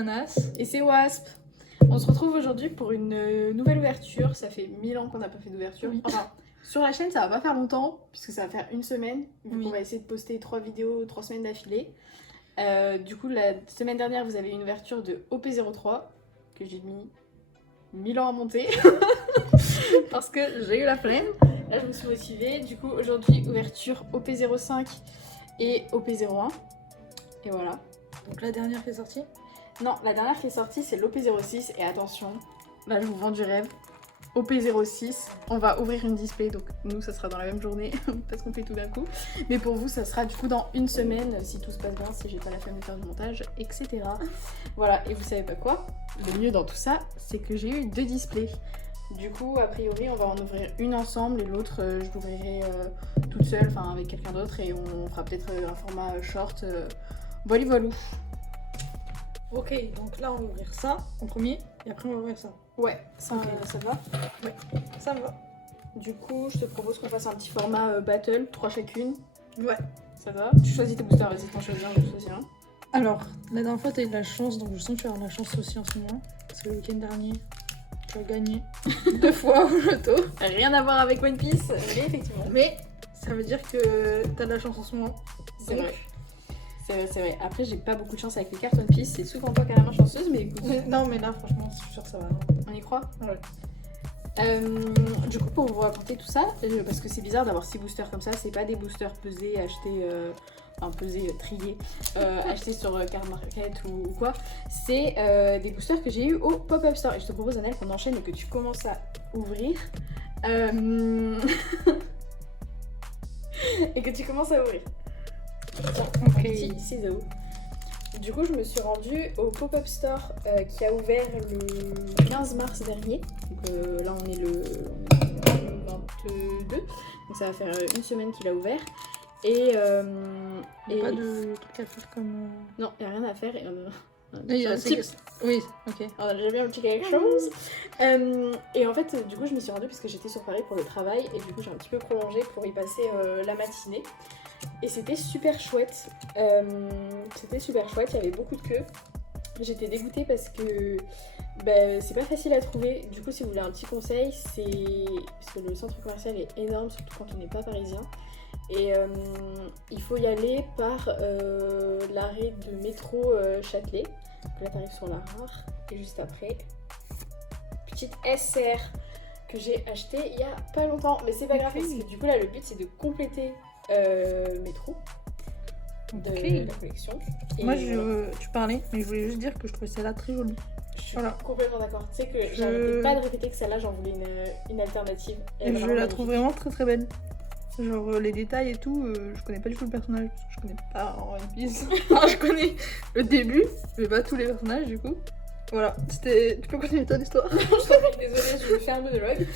Ananas. Et c'est Wasp. On se retrouve aujourd'hui pour une nouvelle ouverture. Ça fait 1000 ans qu'on n'a pas fait d'ouverture. Oui. Enfin, sur la chaîne, ça va pas faire longtemps, puisque ça va faire une semaine. Vu Oui. qu'on va essayer de poster 3 vidéos 3 semaines d'affilée. Du coup, la semaine dernière, vous avez une ouverture de OP03, que j'ai mis 1000 ans à monter. Parce que j'ai eu la flemme. Là, je me suis motivée. Du coup, aujourd'hui, ouverture OP05 et OP01. Et voilà. Donc la dernière qui est sortie. Non, la dernière qui est sortie, c'est l'OP06. Et attention, là, je vous vends du rêve. OP06, on va ouvrir une display. Donc, nous, ça sera dans la même journée, parce qu'on fait tout d'un coup. Mais pour vous, ça sera du coup dans une semaine, si tout se passe bien, si j'ai pas la flemme de faire du montage, etc. Voilà, et vous savez pas quoi? Le mieux dans tout ça, c'est que j'ai eu 2 displays. Du coup, a priori, on va en ouvrir une ensemble et l'autre, je l'ouvrirai toute seule, enfin avec quelqu'un d'autre, et on fera peut-être un format short. Voilà, voilà. Ok, donc là on va ouvrir ça en premier et après on va ouvrir ça. Ouais, ça, Ok. ça te va? Ouais, ça me va. Du coup, je te propose qu'on fasse un petit format battle, 3 chacune. Ouais. Ça va? Tu choisis tes boosters, vas-y, t'en choisis un, je choisis un. Alors, la dernière fois t'as eu de la chance, donc je sens que tu vas avoir de la chance aussi en ce moment. Parce que le week-end dernier, tu as gagné 2 fois au loto. Rien à voir avec One Piece, mais effectivement. Mais ça veut dire que t'as de la chance en ce moment. C'est Donc- vrai. C'est vrai. Après, j'ai pas beaucoup de chance avec les cartes One Piece, c'est souvent pas carrément chanceuse, mais écoute, Non mais là franchement je suis sûre que ça va. on y croit. Ouais. Du coup, pour vous raconter tout ça, parce que c'est bizarre d'avoir 6 boosters comme ça, c'est pas des boosters pesés, achetés, enfin pesés, triés, achetés sur Card Market ou quoi. C'est des boosters que j'ai eu au Pop-Up Store. Et je te propose, Annelle, qu'on enchaîne et que tu commences à ouvrir. Et que tu commences à ouvrir. Tiens, Ok. petit ciseau. Du coup, je me suis rendue au Pop-Up Store qui a ouvert le 15 mars dernier. Donc là, on est le 22. Donc ça va faire une semaine qu'il a ouvert. Et, et Pas de trucs à faire comme. non, il n'y a rien à faire. Et Il y a un c'est tips. Oui, ok. Alors, j'ai bien un petit quelque chose. Et en fait, du coup, je me suis rendue parce que j'étais sur Paris pour le travail. Et du coup, j'ai un petit peu prolongé pour y passer la matinée. Et c'était super chouette. Il y avait beaucoup de queues. J'étais dégoûtée parce que c'est pas facile à trouver. Du coup, si vous voulez un petit conseil, c'est parce que le centre commercial est énorme, surtout quand on n'est pas parisien. Et il faut y aller par l'arrêt de métro Châtelet. Donc là, t'arrives sur la rare. Et juste après, petite SR que j'ai acheté il y a pas longtemps. Mais c'est pas grave parce que du coup, là, le but c'est de compléter mes trous de Ok. la collection. Et Moi tu parlais, mais je voulais juste dire que je trouvais celle-là très jolie. je suis Voilà. complètement d'accord. Tu sais que Je- j'arrêtais pas de répéter que celle-là, j'en voulais une alternative. Elle est Je vraiment la trouve magnifique. vraiment très très belle. Genre les détails et tout, je connais pas du tout le personnage, parce que je connais pas en One Piece. Enfin, je connais le début, mais pas tous les personnages du coup. Voilà, tu peux continuer ton histoire. Je t'en prie, désolée, je me fais un monologue.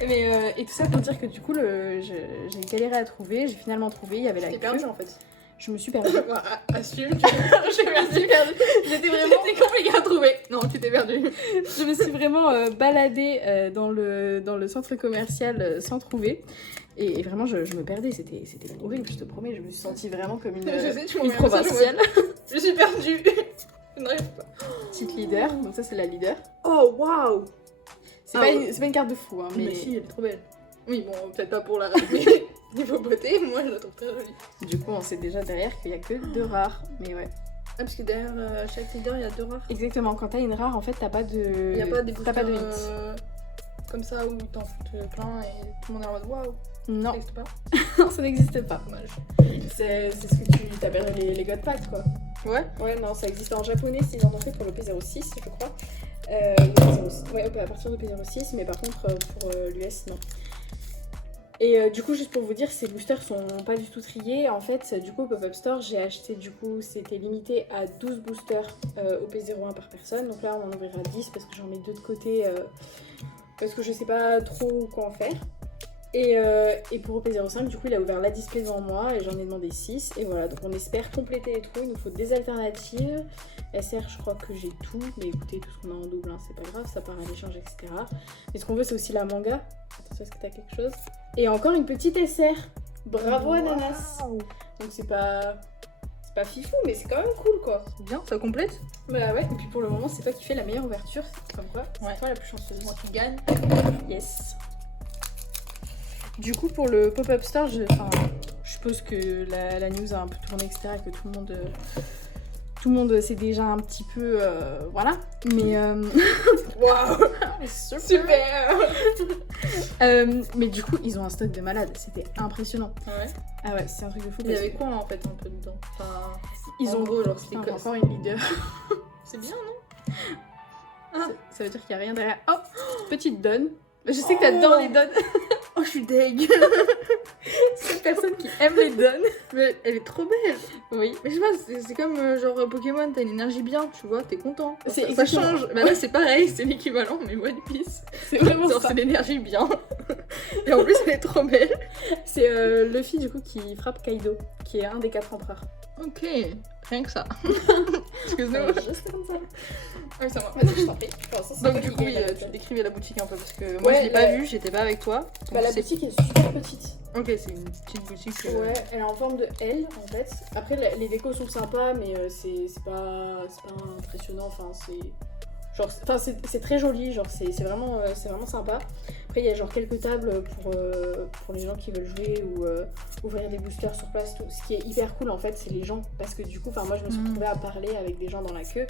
Mais, et tout ça pour dire que du coup, j'ai galéré à trouver, j'ai finalement trouvé, il y avait la T'es queue. perdue en fait. Je me suis perdue. Assume, Je me suis perdue. J'étais vraiment... C'était compliqué à trouver. Non, tu t'es perdue. Je me suis vraiment baladée dans le centre commercial sans trouver. Et vraiment, je me perdais, c'était horrible, je te promets. Je me suis sentie vraiment comme une, Je sais, tu une m'envoies un message, provinciale. Je suis perdue. Je n'arrive pas. Petite leader, donc ça c'est la leader. Oh waouh. C'est Ah pas, ouais. c'est pas une carte de fou, hein, Mais mais si, elle est trop belle. Oui, bon, peut-être pas pour la. Mais niveau beauté, moi je la trouve très jolie. du coup on sait déjà derrière qu'il y a que 2 rares. Mais ouais. Ah, parce que derrière chaque leader, il y a 2 rares. Exactement, quand t'as une rare, en fait t'as pas de... Il n'y a pas des T'as pas de boosters, hit. comme ça où t'en fous plein et tout le monde est en mode waouh. Non, Ça n'existe pas. ça n'existe pas. Dommage. C'est ce que tu t'appelles les God Packs quoi. Ouais. Ouais, non, ça existe en japonais, s'ils en ont fait pour le P06, je crois. Ouais, à partir de P06, mais par contre, pour l'US, non. Et du coup, juste pour vous dire, ces boosters sont pas du tout triés. En fait, du coup, au Pop-Up Store, j'ai acheté, du coup, c'était limité à 12 boosters au P01 par personne. Donc là, on en ouvrira 10 parce que j'en mets 2 de côté, parce que je sais pas trop quoi en faire. Et pour OP05, du coup, il a ouvert la display devant moi et j'en ai demandé 6. Et voilà, donc on espère compléter les trous. Il nous faut des alternatives. SR, je crois que j'ai tout. Mais écoutez, tout ce qu'on a en double, hein, c'est pas grave, ça part à l'échange, etc. Mais ce qu'on veut, c'est aussi la manga. Attention, est-ce que t'as quelque chose? Et encore une petite SR. Bravo, Ananas. Waouh. Donc c'est pas c'est pas fifou, mais c'est quand même cool quoi. C'est bien, ça complète. Bah ouais, et puis pour le moment, c'est toi qui fais la meilleure ouverture. C'est comme quoi, Ouais. c'est toi la plus chanceuse. Moi qui gagne. Yes. Du coup, pour le pop-up store, je suppose que la news a un peu tourné, etc. Et que tout le monde sait déjà un petit peu. Voilà. Mais. Waouh. Super. Mais du coup, ils ont un stock de malades. C'était impressionnant. Ouais. Ah ouais, c'est un truc de fou. Il y avait quoi en fait un peu dedans? Enfin, Ils en ont gros, genre c'était Putain, quoi? encore une leader. C'est bien, non? Ah. Ça veut dire qu'il n'y a rien derrière. Oh, petite donne. Je sais que t'adores les donnes. Oh, je suis deg. C'est une personne qui aime les donnes. Mais elle est trop belle. Oui. Mais je sais pas, c'est comme genre Pokémon, t'as une énergie bien, tu vois, t'es content. C'est Ça exactement. change. Bah là c'est pareil, c'est l'équivalent, mais One Piece. C'est vraiment Genre ça. c'est l'énergie bien. Et en plus elle est trop belle. C'est Luffy du coup qui frappe Kaido, qui est un des 4 empereurs. Ok, rien que ça. Excuse-nous. Juste comme ça. Ouais, ça va. Vas-y, je t'en prie. Pour l'instant, c'est Donc toi du qui coup, gagne la tu bataille. décrivais la boutique un peu parce que moi Ouais, je l'ai pas ouais. vue, j'étais pas avec toi. Donc Bah, la c'est- boutique est super petite. Ok, c'est une petite boutique. Ouais, elle est en forme de L en fait. Après, les décos sont sympas, mais c'est pas impressionnant. Enfin, c'est très joli, genre c'est vraiment sympa. Après, il y a genre quelques tables pour les gens qui veulent jouer ou ouvrir des boosters sur place. Tout. Ce qui est hyper cool en fait, c'est les gens. Parce que du coup, moi je me suis retrouvée à parler avec des gens dans la queue.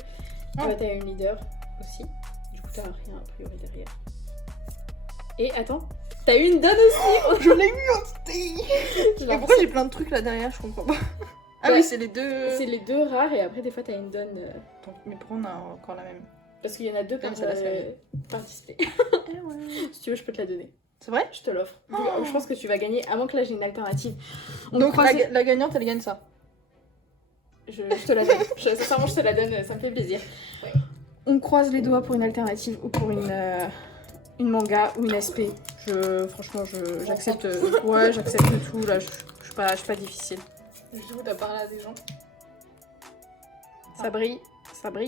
Oh. Là, t'as une leader aussi. Du coup, t'as rien a priori derrière. Et attends, t'as eu une donne aussi. Je l'ai eu aussi. Je Et l'ai pourquoi j'ai plein de trucs là derrière, je comprends pas. Ah Ouais. oui, c'est les deux. C'est les deux rares et après des fois t'as une donne Mais pourquoi on a encore la même? parce qu'il y en a deux par, mais ça laisse la vie. par display. Si tu veux je peux te la donner. C'est vrai? Je te l'offre. Je pense que tu vas gagner avant que là j'ai une alternative. On Donc croise- la gagnante elle gagne ça. je te la donne. Sincèrement je te la donne, ça me fait plaisir. On croise les doigts pour une alternative ou pour une manga ou une SP. Franchement j'accepte. Ouais j'accepte tout là. Je suis pas difficile. Je sais où t'as parlé à des gens. Ça brille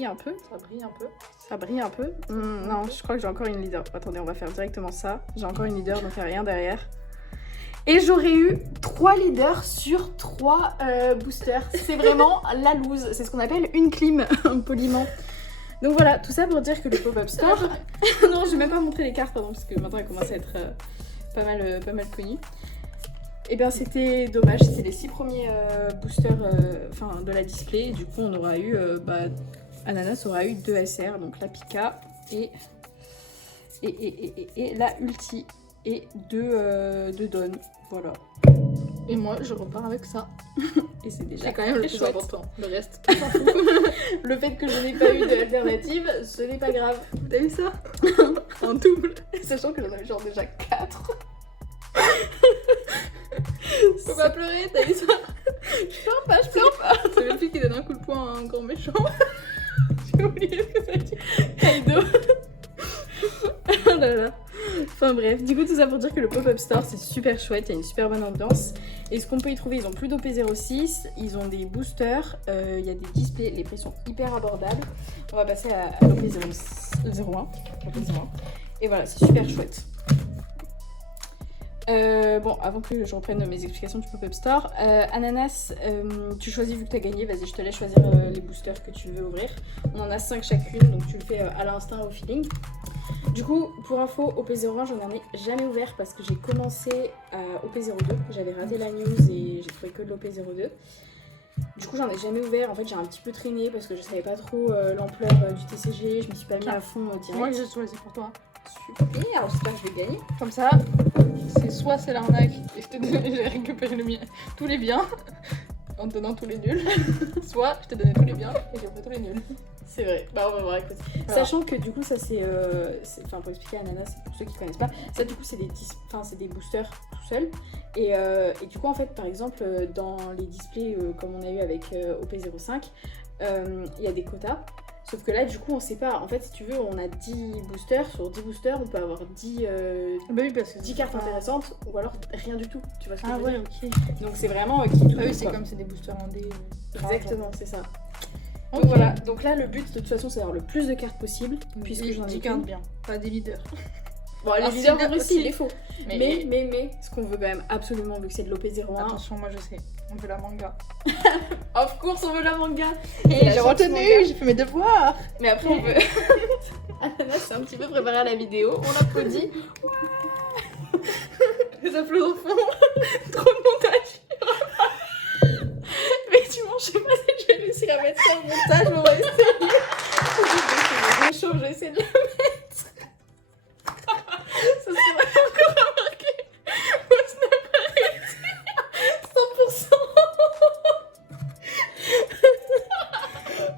un peu. Ça brille un peu. Ça brille un peu. Non, je crois que j'ai encore une leader. Attendez, on va faire directement ça. J'ai encore une leader, donc il n'y a rien derrière. Et j'aurais eu 3 leaders sur 3 boosters. C'est vraiment la loose. C'est ce qu'on appelle une clim, poliment. Donc voilà, tout ça pour dire que le pop-up store... non, je vais même pas montrer les cartes, pardon, parce que maintenant elle commence à être pas mal connue. Et bien c'était dommage, c'était les 6 premiers boosters de la display. Du coup on aura eu... Ananas aura eu 2 SR, donc la Pika et la Ulti et 2 Don. Voilà. Et moi je repars avec ça. Et c'est déjà C'est quand même le très plus chouette. important. Le reste. Le fait que je n'ai pas eu d'alternative, ce n'est pas grave. T'as vu ça? En double. Sachant que j'en avais genre déjà 4. Faut pas pleurer, t'as vu ça? Je pleure pas. C'est le fille qui donne un coup de poing à un grand méchant. J'ai oublié ce que ça dit. Kaido. Oh là là. Enfin bref, du coup tout ça pour dire que le pop-up store c'est super chouette, il y a une super bonne ambiance. Et ce qu'on peut y trouver, ils ont plus d'OP06, ils ont des boosters, il y a des displays, les prix sont hyper abordables. On va passer à l'OP01. Et voilà, c'est super chouette. Bon, avant que je reprenne mes explications du pop-up store, Ananas, tu choisis, vu que tu as gagné, vas-y, je te laisse choisir les boosters que tu veux ouvrir. On en a 5 chacune, donc tu le fais à l'instinct, au feeling. Du coup, pour info, OP01, j'en ai jamais ouvert parce que j'ai commencé OP02. J'avais raté la news et j'ai trouvé que de l'OP02. Du coup, j'en ai jamais ouvert. En fait, j'ai un petit peu traîné parce que je savais pas trop l'ampleur du TCG. Je m'y suis pas mis à fond direct. Moi j'ai choisi pour toi. Super, alors j'espère que je vais gagner. Comme ça, c'est soit c'est l'arnaque et j'ai récupéré le mien, tous les biens en te donnant tous les nuls, soit je t'ai donné tous les biens et j'ai pris tous les nuls. C'est vrai, bah on va voir, écoute. Voilà. Sachant que du coup ça c'est enfin pour expliquer à Ananas, c'est pour ceux qui connaissent pas, ça du coup c'est des boosters tout seuls. Et du coup en fait par exemple dans les displays comme on a eu avec OP05, il y a des quotas. Sauf que là du coup on sait pas, en fait si tu veux on a 10 boosters, sur 10 boosters on peut avoir 10 Bah oui parce que 10 cartes intéressantes ou alors rien du tout, tu vois ce que Ah je veux ouais, dire. ok. Donc c'est vraiment qui tout Ah oui, double, c'est quoi. comme c'est des boosters en D. Exactement, c'est ça. Ok. Donc voilà, donc là le but de toute façon c'est d'avoir le plus de cartes possible, puisque j'en ai 10 qu'une. cartes bien, pas des leaders. Bon, les Alors, leaders, si- en vrai, si- il est faux. Mais, ce qu'on veut quand même absolument, vu que c'est de l'OP01. Attention, moi je sais. On veut la manga. Of course, on veut la manga. Et la j'ai chance retenu, manga. j'ai fait mes devoirs. Mais après, on veut. Ananas s'est un petit peu préparé à la vidéo. On applaudit. Les applaudissements au fond. Trop de montage. Effectivement, je sais pas si je vais réussir à mettre ça au montage, mais on va essayer. Je chaud, je vais essayer de le mettre. Ça serait vraiment encore remarqué. Moi, ce n'a pas réussi. 100%.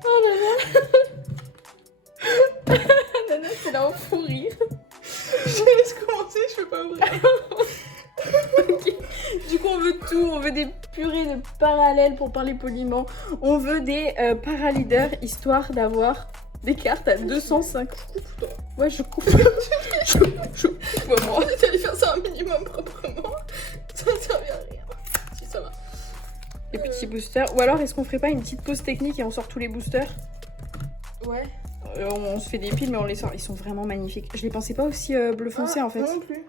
Oh là là. Nana, c'est là en fou rire. Je laisse commencer, je peux pas ouvrir. Du coup, on veut tout. On veut des purées de parallèles pour parler poliment. On veut des paraleaders histoire d'avoir des cartes à 205. Ouais, je coupe. je coupe. Moi, j'allais faire ça un minimum proprement. Ça ne servait à rien. Si ça va. Les petits boosters. Ou alors, est-ce qu'on ferait pas une petite pause technique et on sort tous les boosters? Ouais. On se fait des piles, mais on les sort. Ils sont vraiment magnifiques. Je les pensais pas aussi bleu foncé en fait. Moi non plus.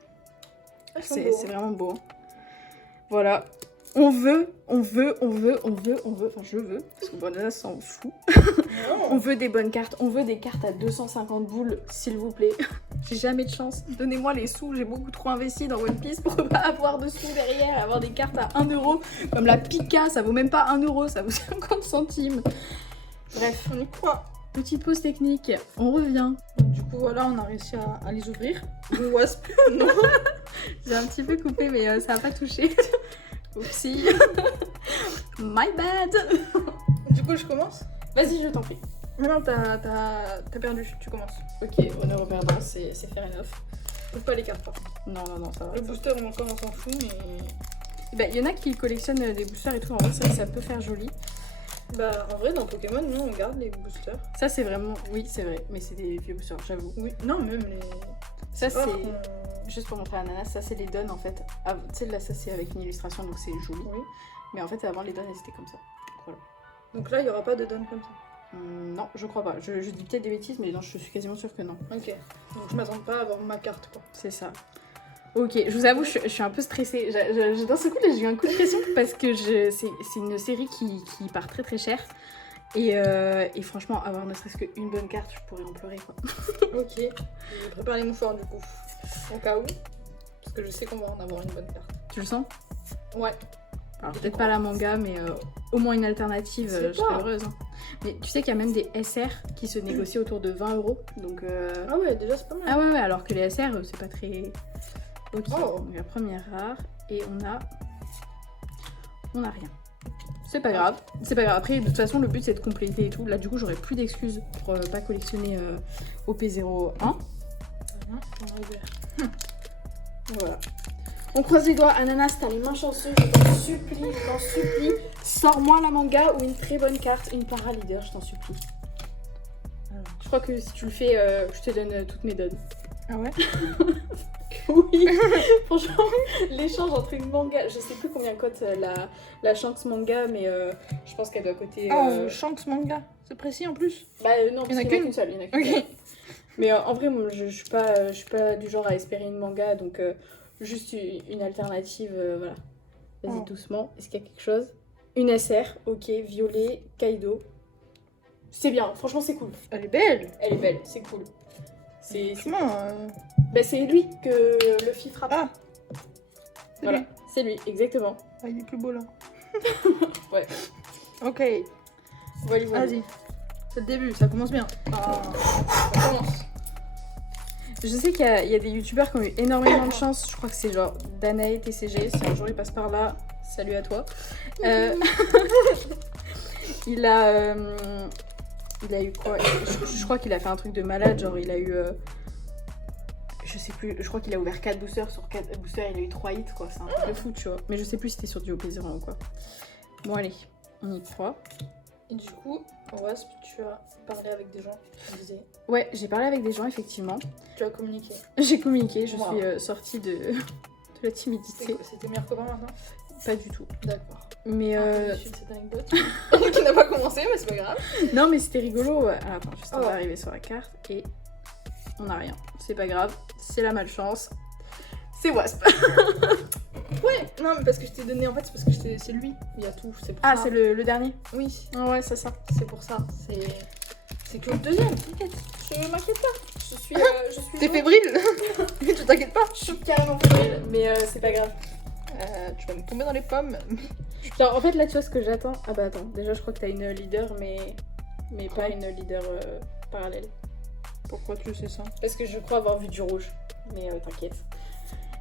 C'est vraiment beau. Voilà. On veut, enfin je veux, parce que Banana s'en fout. On veut des bonnes cartes, on veut des cartes à 250 boules, s'il vous plaît. J'ai jamais de chance, donnez-moi les sous, j'ai beaucoup trop investi dans One Piece pour pas avoir de sous derrière, avoir des cartes à 1 euro, comme la Pika, ça vaut même pas 1 euro, ça vaut 50 centimes. Bref, On y croit. petite pause technique, on revient. Donc, du coup, voilà, on a réussi à les ouvrir. Bon, wasp, non. J'ai un petit peu coupé, mais ça a pas touché. Oupsie. My bad. Du coup, je commence. Vas-y, je t'en prie. Mais non, t'as perdu, tu commences. Ok, honneur au perdant, c'est fair enough. Ouvre pas les cartes, par contre. Non, ça va. Le booster, on s'en fout, mais. Bah, y en a qui collectionnent des boosters et tout, en vrai, c'est vrai que ça peut faire joli. Bah, en vrai, dans Pokémon, nous, on garde les boosters. Ça, c'est vraiment. Oui, c'est vrai, mais c'est des vieux boosters, j'avoue. Oui, non, même les. Ça, Or, c'est. Juste pour montrer à Ananas, ça, c'est les donnes en fait. Ah, tu sais, là, ça, c'est avec une illustration, donc c'est joli. Oui. Mais en fait, avant, les donnes, elles étaient comme ça. Voilà. Donc là, il y aura pas de donne comme ça. Non, je crois pas. Je dis peut-être des bêtises, mais non, je suis quasiment sûre que non. Ok. Donc je m'attends pas à avoir ma carte, quoi. C'est ça. Ok, je vous avoue, je suis un peu stressée. Dans ce coup, là, j'ai eu un coup de pression parce que c'est une série qui part très très cher. Et franchement, avoir ne serait-ce qu'une bonne carte, je pourrais en pleurer, quoi. Ok. Je prépare les mouchoirs, du coup. Au cas où. Parce que je sais qu'on va en avoir une bonne carte. Tu le sens? Ouais. Alors, peut-être pas la manga, mais au moins une alternative, C'est je serais pas. heureuse. Hein. Mais tu sais qu'il y a même des SR qui se négocient autour de 20 €. Donc, Ah ouais, déjà, c'est pas mal. ah ouais, alors que les SR, c'est pas très. Ok, Oh. donc la première rare, et on a rien. C'est pas grave, c'est pas grave. Après, de toute façon, le but c'est de compléter et tout. Là, du coup, j'aurais plus d'excuses pour pas collectionner OP01. On a ouvert. Voilà. On croise les doigts, Ananas, t'as les mains chanceuses, je t'en supplie, Sors-moi la manga ou une très bonne carte, une para-leader, je t'en supplie. Alors. Je crois que si tu le fais, je te donne toutes mes donnes. Ah ouais? Oui, franchement, l'échange entre une manga, je sais plus combien cote la Shanks manga, mais je pense qu'elle doit coter. Oh, Shanks manga. C'est précis en plus. Bah non, Il y en a parce qu'il qu'une seule, il y en a qu'une Ok. seule. Mais en vrai, moi, je suis pas du genre à espérer une manga, donc juste une alternative, voilà. Vas-y, Oh. doucement. Est-ce qu'il y a quelque chose? Une SR, ok, violet, Kaido. C'est bien, franchement, c'est cool. Elle est belle. Elle est belle, c'est cool. C'est Franchement. bah, c'est lui que Luffy frappe. Ah. C'est Voilà, lui. c'est lui, exactement. Ah, il est plus beau là. Ouais. Ok. Voilà, voilà. Vas-y. C'est le début, ça commence bien. Ah, ça commence. Je sais qu'il y a des youtubeurs qui ont eu énormément de chance. Je crois que c'est genre Danae TCG. Si un jour il passe par là, salut à toi. Il a eu quoi? Je crois qu'il a fait un truc de malade. Genre, il a eu. Je sais plus. Je crois qu'il a ouvert 4 boosters. Sur 4 boosters, il a eu 3 hits, quoi. C'est un truc de fou, tu vois. Mais je sais plus si c'était sur du OP0 ou quoi. Bon, allez, on y croit. Et du coup, Wasp, tu as parlé avec des gens, tu disais. Ouais, j'ai parlé avec des gens, effectivement. Tu as communiqué. J'ai communiqué. Je Wow. suis sortie de la timidité. C'était meilleur copain maintenant? Pas du tout. D'accord. Mais Un peu déçue de cette anecdote. Qui n'a pas commencé, mais c'est pas grave. non, mais c'était rigolo. Ah, attends, juste on Oh. va arriver sur la carte et On n'a rien. C'est pas grave. C'est la malchance. C'est Wasp. Ouais, non, mais parce que je t'ai donné, en fait, c'est parce que c'est lui. Il y a tout, c'est pour Ah, ça. c'est le dernier. Oui, Ah ouais, c'est ça. c'est pour ça. C'est que le deuxième, t'inquiète. Je m'inquiète pas. Je suis T'es fébrile. Mais tu t'inquiètes pas. Je suis carrément fébrile, mais c'est pas grave. Tu vas me tomber dans les pommes. Genre, en fait, là, tu vois ce que j'attends. Ah bah attends, déjà, je crois que t'as une leader, mais pas une leader parallèle. Pourquoi tu sais ça? Parce que je crois avoir vu du rouge. Mais t'inquiète.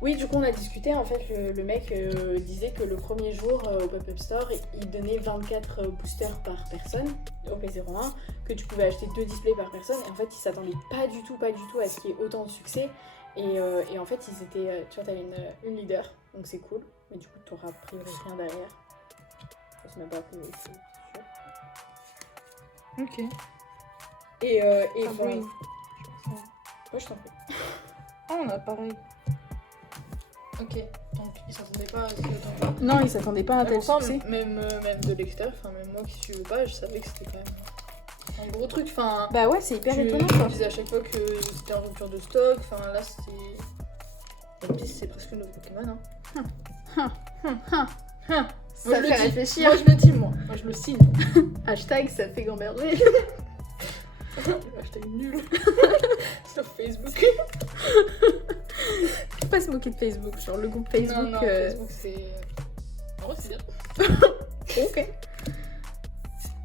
Oui, du coup, on a discuté. En fait, le mec disait que le premier jour au Pop-Up Store, il donnait 24 boosters par personne au P01, que tu pouvais acheter 2 displays par personne. Et en fait, il s'attendait pas du tout à ce qu'il y ait autant de succès. Et en fait, ils étaient. Tu vois, t'avais une leader, donc c'est cool. Mais du coup, t'auras a priori rien derrière. Je sais même pas que c'est sûr. Ok. Et Ah voilà. oui. Ouais, je t'en prie. Ah, on a pareil. Ok, donc il s'attendait pas à ce que Non, il s'attendait pas à un tel pourtant, succès. même de l'extérieur, enfin même moi qui suivais pas, je savais que c'était quand même un gros truc. Enfin, Bah ouais, c'est hyper tu étonnant quoi. disais à chaque fois que c'était en rupture de stock. Enfin là, c'était. En plus, c'est presque le nouveau Pokémon. Hein. Ça je fait le dis. réfléchir. Moi je le dis, moi je le signe. Hashtag ça fait gamberger. Hashtag nul. Sur Facebook. Faut pas se moquer de Facebook, genre le groupe Facebook. Non, Facebook c'est. En vrai, c'est bien. Ok.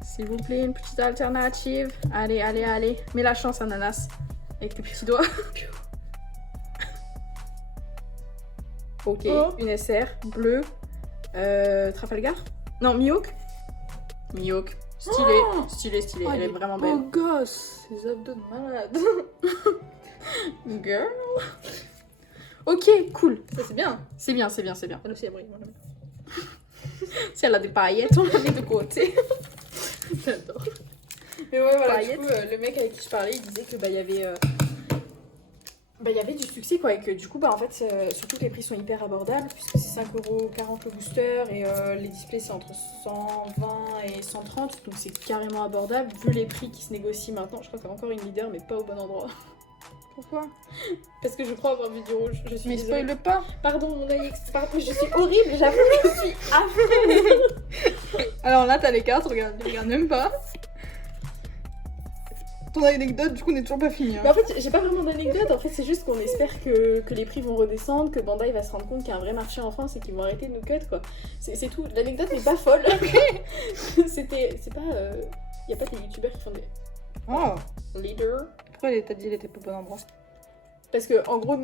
S'il vous plaît, une petite alternative. Allez. Mets la chance, ananas. Avec tes petits doigts. Ok, Oh. une SR, bleue. Trafalgar. Non, Mihawk. Mihawk. Stylé, Oh. stylé. Oh, Elle est il vraiment beau belle. gosse, ses abdos de malade. Girl. Ok, cool. Ça c'est bien. C'est bien. Elle aussi elle brille, moi j'aime Si elle a des paillettes, on la met de côté. bien. J'adore. Mais ouais, voilà, Paillettes. du coup, le mec avec qui je parlais, il disait que il y avait du succès quoi, et que du coup, en fait, surtout que les prix sont hyper abordables, puisque c'est 5,40€ le booster, et les displays c'est entre 120 et 130, donc c'est carrément abordable, vu les prix qui se négocient maintenant. Je crois qu'il y a encore une leader, mais pas au bon endroit. Pourquoi? Parce que je crois avoir vu du rouge, je suis Mais désolée. spoil pas. Pardon, mon œil pardon, je suis horrible, j'avoue que je suis affreuse. Alors là t'as les cartes, regarde même pas. Ton anecdote du coup n'est toujours pas finie. Mais en fait, j'ai pas vraiment d'anecdote, en fait, c'est juste qu'on espère que les prix vont redescendre, que Bandai va se rendre compte qu'il y a un vrai marché en France et qu'ils vont arrêter de nous cut, quoi. C'est tout, l'anecdote n'est pas folle. C'est pas. Y a pas des youtubeurs qui font des Oh. leaders. Pourquoi t'as dit elle était pas au bon endroit? Parce que, en gros,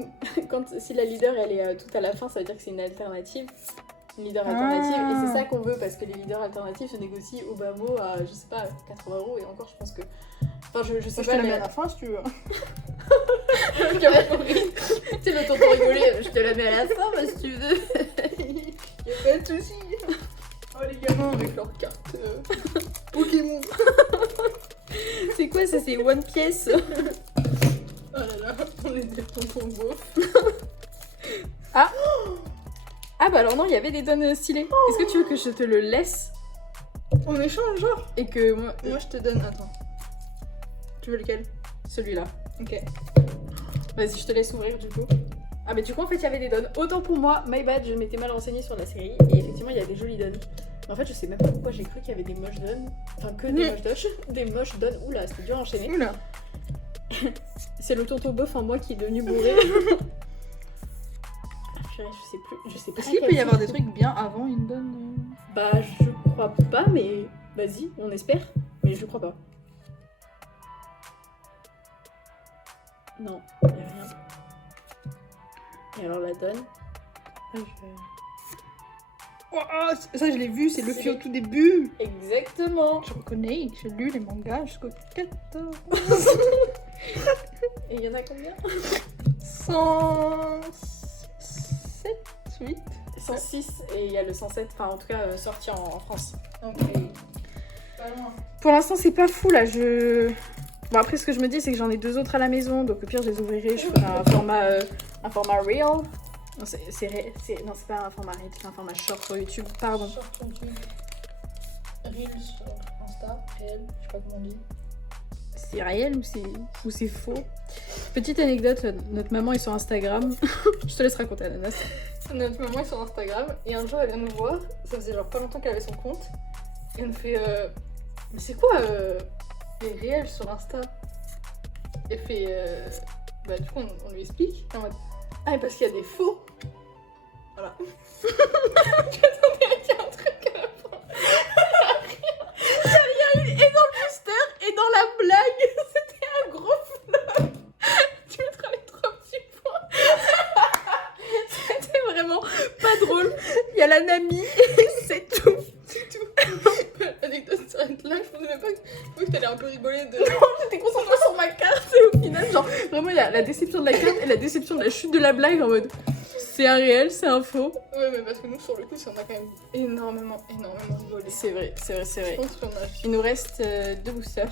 si la leader elle est tout à la fin, ça veut dire que c'est une alternative. Une leader alternative. Et c'est ça qu'on veut, parce que les leaders alternatifs se négocient au bas mot à, je sais pas, 80€. Et encore, je pense que. Enfin, je sais Je te pas. la mets mais- à la fin si tu veux. C'est le tonton rigolé, je te la mets à la fin, bah, si tu veux. Y'a pas de soucis. Oh les gamins avec leurs cartes Pokémon. C'est quoi ça? C'est One Piece. Oh là là, on est des tontons beaufs. Ah bah alors non, il y avait des donnes stylées. Est-ce que tu veux que je te le laisse On échange genre. et que Moi je te donne. Attends. Tu veux lequel? celui-là. Ok. Vas-y, je te laisse ouvrir du coup. Ah mais du coup en fait il y avait des donnes. Autant pour moi, my bad, je m'étais mal renseignée sur la série et effectivement il y a des jolies donnes. Mais en fait je sais même pas pourquoi j'ai cru qu'il y avait des moches donnes. Enfin que des moches donnes. Des moches donnes. Oula, c'était dur à enchaîner. Oula. C'est le tonton bof en moi qui est devenu bourré. Ah, purée, je sais pas. Est-ce qu'il peut y avoir des trucs bien avant une donne? Bah je crois pas, mais vas-y, on espère. Mais je crois pas. Non, y a rien. Et alors la donne. Oh, ça je l'ai vu, c'est Luffy au tout début. Exactement. Je reconnais, j'ai lu les mangas jusqu'au 14. Et il y en a combien? 107, 8. 106 et il y a le 107, enfin en tout cas sorti en France. Ok. Pas loin. Pour l'instant c'est pas fou là, Bon après ce que je me dis c'est que j'en ai 2 autres à la maison, donc au pire je les ouvrirai, je ferai un format real. Non c'est pas un format real, c'est un format short sur YouTube, pardon. Sur ton truc. Reel sur Insta, réel, je sais pas comment on dit. c'est réel ou c'est faux. Petite anecdote, notre maman est sur Instagram. Je te laisse raconter, Ananas. Notre maman est sur Instagram et un jour elle vient nous voir, ça faisait genre pas longtemps qu'elle avait son compte, et elle nous fait mais c'est quoi les réels sur Insta? Elle fait bah du coup on lui explique, en mode ah mais parce qu'il y a des faux. Voilà. J'attendais à dire un truc à la fin. Et dans le booster et dans la blague, c'était un gros flop. Tu mettras les 3 petits points. C'était vraiment pas drôle. Il y a la Nami, c'est tout. C'est tout. L'anecdote s'arrête là, je pensais même pas que t'allais un peu rigoler de... J'étais concentrée sur ma carte et au final, genre, vraiment, il y a la déception de la carte et la déception de la chute de la blague en mode c'est un réel, c'est un faux. Ouais mais parce que nous sur le coup ça m'a quand même énormément rigolé. C'est vrai. Je pense qu'on a... Il nous reste 2 boosters.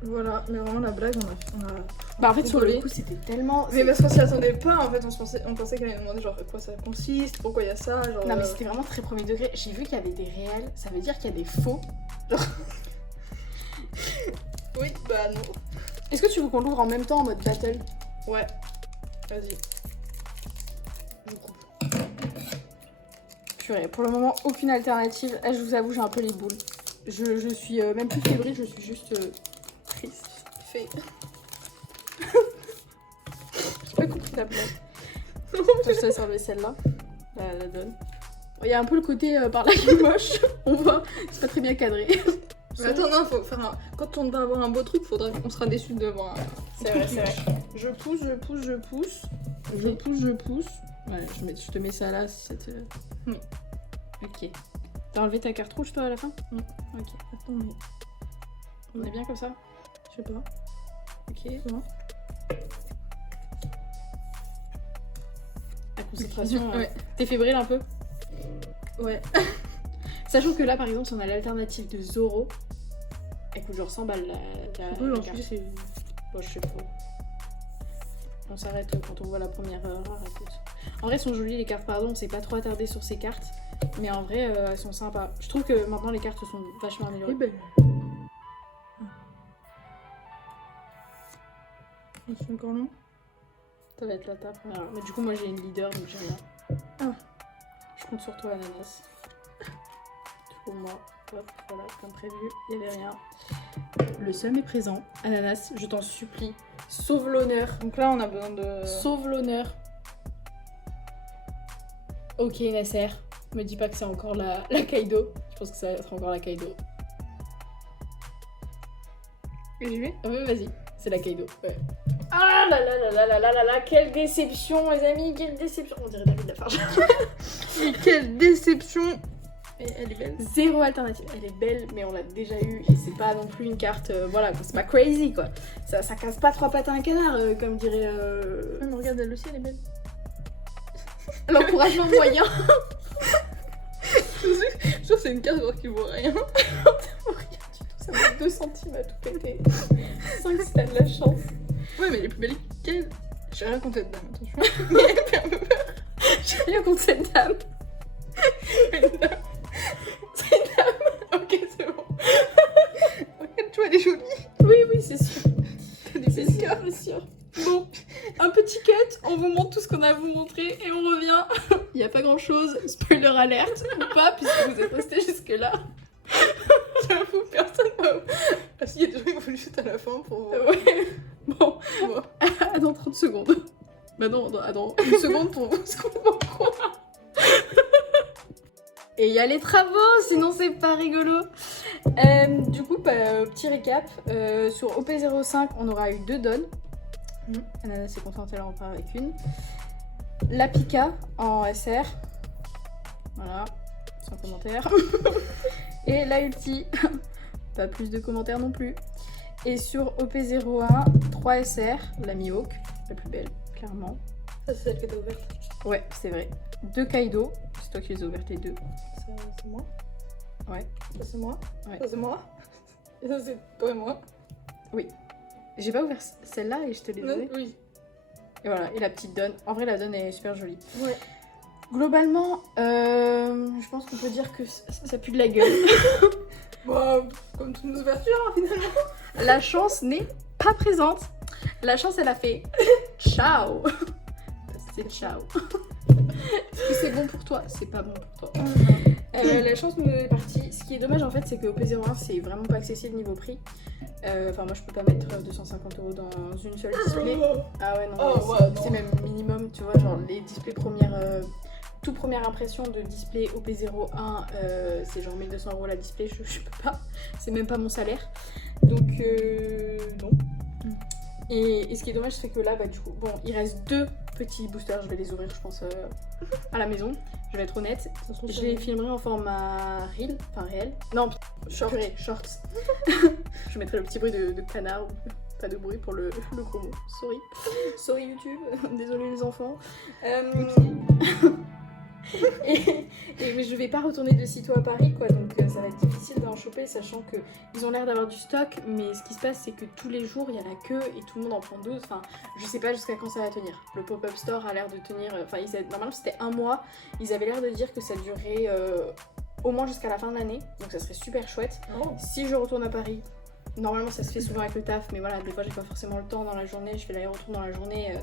Voilà, mais vraiment la blague on a... Bah en fait sur le rigolé. coup c'était tellement... Mais parce qu'on s'y attendait pas en fait, on pensait qu'elle allait nous demander genre à quoi ça consiste, pourquoi il y a ça, genre... Non mais c'était vraiment très premier degré. J'ai vu qu'il y avait des réels, ça veut dire qu'il y a des faux. Genre... Oui, bah non. Est-ce que tu veux qu'on l'ouvre en même temps en mode battle? Ouais, vas-y. Je coupe. Purée, pour le moment aucune alternative. Là je vous avoue j'ai un peu les boules. Je suis même plus fébrile, je suis juste triste. Fait. J'ai pas compris la blague. Je te laisse enlever celle-là. La donne. Il y a un peu le côté par là qui est moche. On voit, c'est pas très bien cadré. Mais attends, non, faut faire un... Quand on va avoir un beau truc, on sera déçus de voir un... C'est vrai, c'est vrai. Je pousse. Ouais, je te mets ça là si ça te... Oui. Ok. T'as enlevé ta carte rouge toi à la fin? Non. Ok. Attends, mais... On est bien comme ça? Je sais pas. Ok. Bon. La concentration. Ouais. T'es fébrile un peu? Ouais. Sachant que là par exemple si on a l'alternative de Zoro, elle coûte genre 100 balles la Oui, carte. en c'est... Bon, je sais pas. On s'arrête quand on voit la première rare, écoute. En vrai, elles sont jolies les cartes, pardon, on s'est pas trop attardé sur ces cartes. Mais en vrai, elles sont sympas. Je trouve que maintenant les cartes sont vachement améliorées. Eh ben... C'est encore long. Ça va être la ta première. Mais du coup, moi j'ai une leader donc j'ai rien. Ah. Je compte sur toi, Ananas. Pour moi. Hop, voilà, comme prévu, il n'y avait rien. Le seum est présent. Ananas, je t'en supplie, sauve l'honneur. Donc là, on a besoin de... Sauve l'honneur. Ok, Nasser, me dis pas que c'est encore la Kaido. Je pense que ça va être encore la Kaido. Et j'y vais. Ah ouais, vas-y, c'est la Kaido. Ouais. Ah là là là là là là là là, quelle déception, mes amis, quelle déception. On dirait David Lafarge. Et quelle déception. Et elle est belle. Zéro alternative. Elle est belle, mais on l'a déjà eu et c'est pas non plus une carte. Voilà, c'est pas crazy quoi. Ça casse pas 3 pattes à un canard, comme dirait. Mais regarde, elle aussi, elle est belle. L'encouragement moyen. Je suis sûre que c'est une carte genre qui vaut rien. Ça vaut 2 centimes à tout péter. 5 si t'as de la chance. Ouais, mais elle est plus belle qu'elle. J'ai rien contre cette dame, attention. Mais elle fait un peu peur. J'ai rien contre cette dame. C'est une dame. C'est une dame. Ok, c'est bon. Regarde, tu vois, elle est jolie. Oui, c'est sûr. T'as des C'est belles sûr, cartes. c'est sûr. Bon, un petit cut, on vous montre tout ce qu'on a à vous montrer et on revient. Il n'y a pas grand chose, spoiler alerte ou pas, puisque vous êtes restés jusque là. J'avoue, personne va... Ah si, il y a des gens qui vont juste à la fin pour voir. Ouais. Bon, Bon. à dans 30 secondes. Bah non, dans 1 seconde pour vous ce qu'on va croire. Et il y a les travaux, sinon c'est pas rigolo. Du coup, petit récap. Sur OP05, on aura eu 2 donnes. Ananas est contente, elle en repart avec une. La Pika en SR. Voilà, sans commentaire. Et la Ulti. Pas plus de commentaires non plus. Et sur OP01, 3 SR, la Mihawk, la plus belle, clairement. Ça, c'est celle que t'as ouverte. Ouais, c'est vrai. 2 Kaido, c'est toi qui les as ouvertes les 2. Ça, c'est moi. Ouais. Ça, c'est moi. Ouais. Ça, c'est moi. Et ça, c'est toi et moi. J'ai pas ouvert celle-là et je te l'ai donnée. Oui. Et voilà, et la petite donne. En vrai, la donne est super jolie. Ouais. Globalement, je pense qu'on peut dire que ça pue de la gueule. Bah, comme toutes nos ouvertures, hein, finalement. La chance n'est pas présente. La chance, elle a fait ciao. C'est ciao. Est-ce que c'est bon pour toi? C'est pas bon pour toi. La chance nous est partie. Ce qui est dommage en fait, c'est que OP01 c'est vraiment pas accessible niveau prix. Enfin, moi je peux pas mettre 250 € dans une seule display. Ah ouais, non, c'est même minimum, tu vois, genre les displays toute première impression de display OP01, c'est genre 1200 € la display, je peux pas. C'est même pas mon salaire. Donc, non. Et ce qui est dommage, c'est que là, bah, du coup, bon, il reste 2 petits boosters, je vais les ouvrir, je pense, à la maison. Je vais être honnête. Je les filmerai en format reel, enfin réel. Non, shorts. Je mettrai le petit bruit de canard, pas de bruit pour le gros mot. Sorry YouTube, désolé les enfants. Mais je vais pas retourner de sitôt à Paris quoi, donc ça va être difficile d'en choper, sachant que ils ont l'air d'avoir du stock, mais ce qui se passe c'est que tous les jours il y a la queue et tout le monde en prend 12. Enfin, je sais pas jusqu'à quand ça va tenir. Le pop-up store a l'air de tenir, enfin normalement c'était 1 mois, ils avaient l'air de dire que ça durait au moins jusqu'à la fin de l'année, donc ça serait super chouette. Si je retourne à Paris, normalement ça se fait souvent avec le taf, mais voilà, des fois j'ai pas forcément le temps dans la journée, je fais l'aller-retour dans la journée,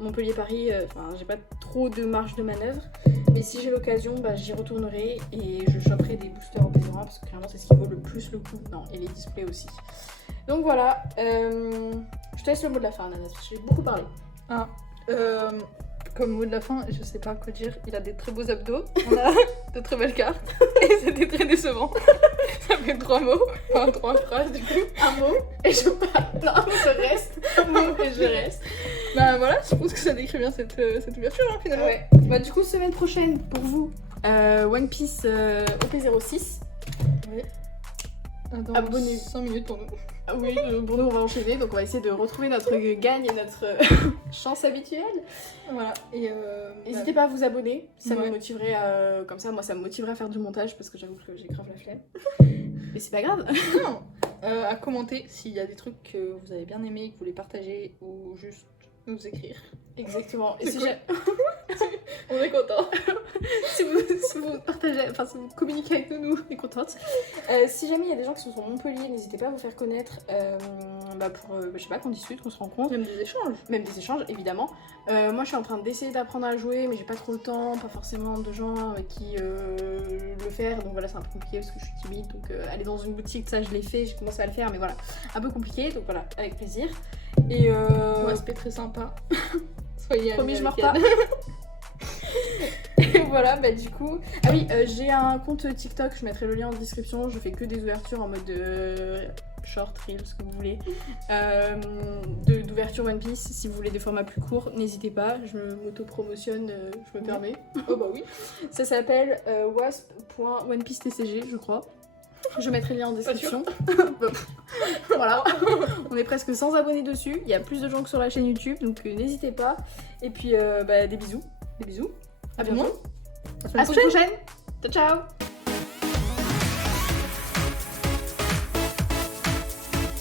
Montpellier-Paris, enfin j'ai pas trop de marge de manœuvre, mais si j'ai l'occasion, bah, j'y retournerai et je choperai des boosters au PS1 parce que clairement c'est ce qui vaut le plus le coup. Non, et les displays aussi. Donc voilà, je te laisse le mot de la fin, Ananas, parce que j'ai beaucoup parlé. Comme mot de la fin, je sais pas quoi dire, il a des très beaux abdos, on a de très belles cartes, et c'était très décevant. Ça fait 3 mots, enfin 3 phrases du coup. Un mot et je pars. Non, je reste. Un mot et je reste. Bah voilà, je pense que ça décrit bien cette ouverture hein, finalement. Ouais. Bah du coup, semaine prochaine pour vous, One Piece OP06. Oui. Dans Abonnez-vous. 5 minutes pour nous. Ah oui, pour nous on va enchaîner, donc on va essayer de retrouver notre gagne et notre chance habituelle. Voilà, et n'hésitez pas à vous abonner, ça Ouais. me motiverait comme ça, moi ça me motiverait à faire du montage parce que j'avoue que j'ai grave la flemme. Mais c'est pas grave. non, à commenter s'il y a des trucs que vous avez bien aimé, que vous voulez partager ou juste nous écrire. Exactement. Et C'est si, cool. On est content. si vous partagez, enfin si vous communiquez avec nous, on est contente. Si jamais il y a des gens qui sont sur Montpellier, n'hésitez pas à vous faire connaître pour, je sais pas, qu'on discute, qu'on se rencontre. Même des échanges. Même des échanges, évidemment. Moi, je suis en train d'essayer d'apprendre à jouer, mais j'ai pas trop le temps, pas forcément de gens avec qui le faire. Donc voilà, c'est un peu compliqué parce que je suis timide. Donc aller dans une boutique, ça, je l'ai fait, j'ai commencé à le faire, mais voilà, un peu compliqué. Donc voilà, avec plaisir. Et aspect très sympa. Soyez amis promis, je m'en avec repars. elle. Et voilà, bah du coup. Ah oui, j'ai un compte TikTok, je mettrai le lien en description. Je fais que des ouvertures en mode short, reel, ce que vous voulez. D'ouverture One Piece. Si vous voulez des formats plus courts, n'hésitez pas. Je m'auto-promotionne, je me permets. Oh bah oui. Ça s'appelle wasp.onepiece.tcg, je crois. Je mettrai le lien en description. Voilà, on est presque 100 abonnés dessus. Il y a plus de gens que sur la chaîne YouTube, donc n'hésitez pas. Et puis des bisous. Des bisous. À bientôt. À la À la semaine prochaine. Ciao ciao.